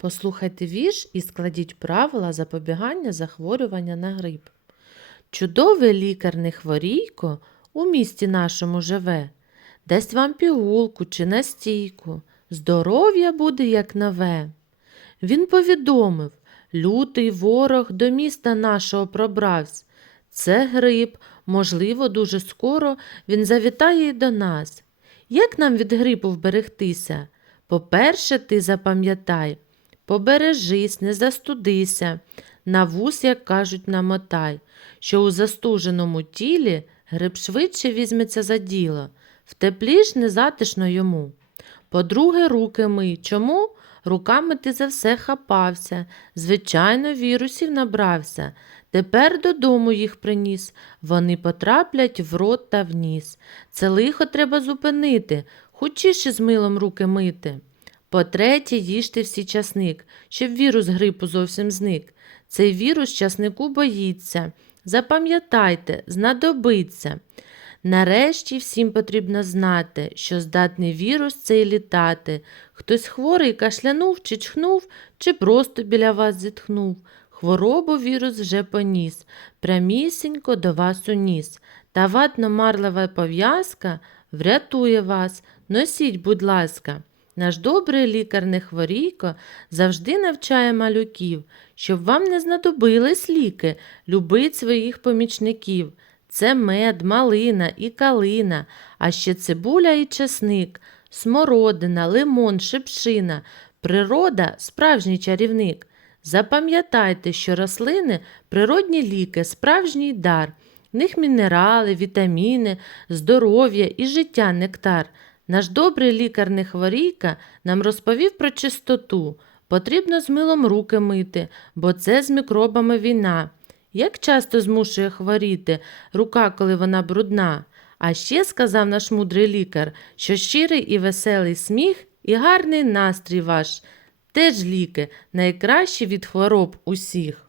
Послухайте вірш і складіть правила запобігання захворювання на грип. Чудовий лікар Нехворійко у місті нашому живе, дасть вам пігулку чи настійку, здоров'я буде як нове. Він повідомив, лютий ворог до міста нашого пробравсь. Це грип, можливо, дуже скоро він завітає й до нас. Як нам від грипу вберегтися? По-перше, ти запам'ятай, побережись, не застудися, на вус, як кажуть, намотай, що у застуженому тілі грип швидше візьметься за діло, в теплі ж не затишно йому. По-друге, руки мий. Чому? Руками ти за все хапався, звичайно, вірусів набрався. Тепер додому їх приніс, вони потраплять в рот та в ніс. Це лихо треба зупинити, хочіше з милом руки мити. По-третє, їжте всі часник, щоб вірус грипу зовсім зник. Цей вірус часнику боїться. Запам'ятайте, знадобиться. Нарешті всім потрібно знати, що здатний вірус цей літати. Хтось хворий кашлянув чи чхнув, чи просто біля вас зітхнув. Хворобу вірус вже поніс, прямісінько до вас уніс. Та ватно-марлева пов'язка врятує вас. Носіть, будь ласка. Наш добрий лікар Нехворійко завжди навчає малюків, щоб вам не знадобились ліки, любить своїх помічників. Це мед, малина і калина, а ще цибуля і чесник, смородина, лимон, шипшина. Природа справжній чарівник. Запам'ятайте, що рослини природні ліки, справжній дар. В них мінерали, вітаміни, здоров'я і життя нектар. Наш добрий лікар Нехворійка нам розповів про чистоту. Потрібно з милом руки мити, бо це з мікробами війна. Як часто змушує хворіти рука, коли вона брудна? А ще сказав наш мудрий лікар, що щирий і веселий сміх і гарний настрій ваш теж ліки, найкращі від хвороб усіх.